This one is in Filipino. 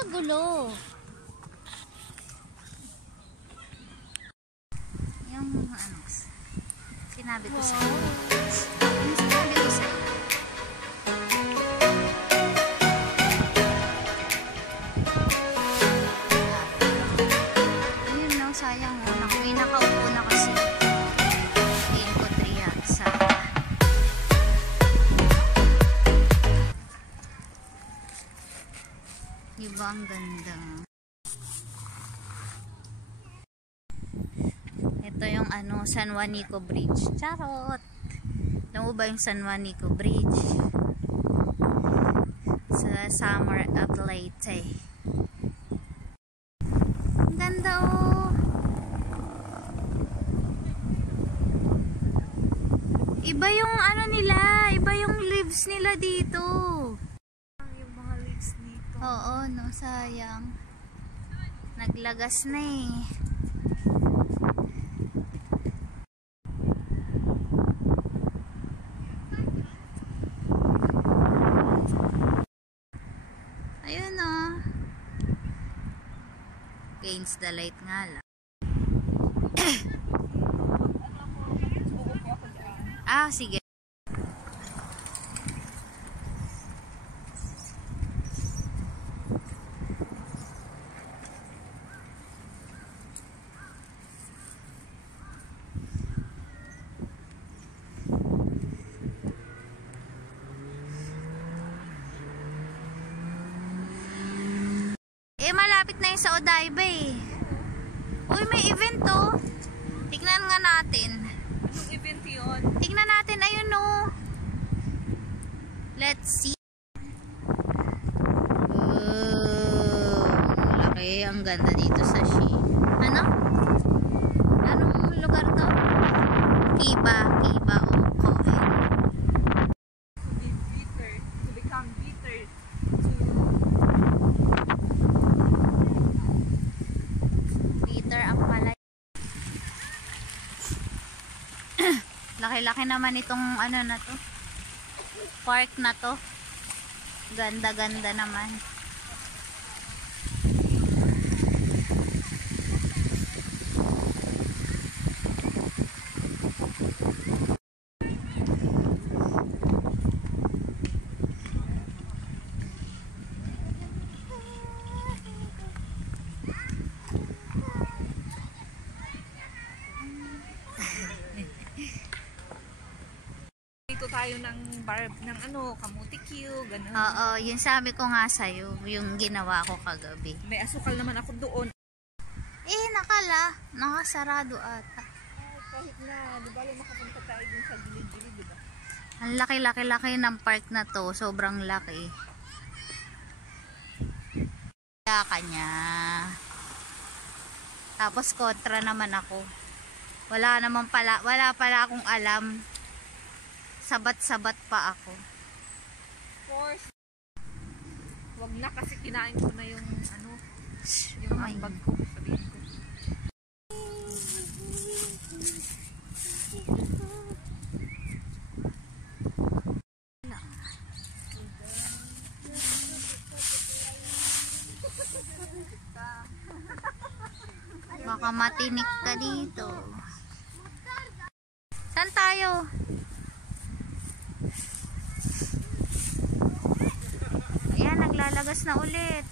Nakakagulo. Yung ano, sinabi ko sa'yo. Yung sinabi ko sa'yo. Ayun no, sayang. May nakaupo na kasi. Tingin ko 3 sa iba, ang ganda. Ito yung ano, San Juanico Bridge. Charot! Alam mo ba yung San Juanico Bridge? Sa Summer at Leyte. Ang ganda oh! Iba yung ano nila, iba yung leaves nila dito. Yung mga leaves nito. Oo, no, sayang. Naglagas na eh. Ayun oh. Against the light nga lang. Ah, sige. Malapit na yung sa Odaiba eh. Uy, may event oh. Tignan nga natin. Anong event yun? Tignan natin, ayun oh. Let's see. Laki, ang ganda dito sa Shi. Ano? Anong lugar to? Kiba o Koen. To be bitter, to become bitter, ang palay. Laki-laki naman itong ano na to, park na to. Ganda-ganda naman. tayo ng barb ng ano, kamuti Q, ganun. Oo, yun sabi ko nga sa'yo, yung ginawa ko kagabi. May asukal naman ako doon. Eh, nakasarado ata. Kahit na, di ba makapunta tayo dun sa gilid-gilid, di ba? Ang laki-laki ng park na to, sobrang laki. Kaya kanya. Tapos kontra naman ako. Wala pala akong alam. Sabat-sabat pa ako. Of course. Wag na kasi kinain ko na yung ano, yung handbag ko, sabihin ko. Baka matinik ka dito. Saan tayo? Ayan, naglalagas na ulit.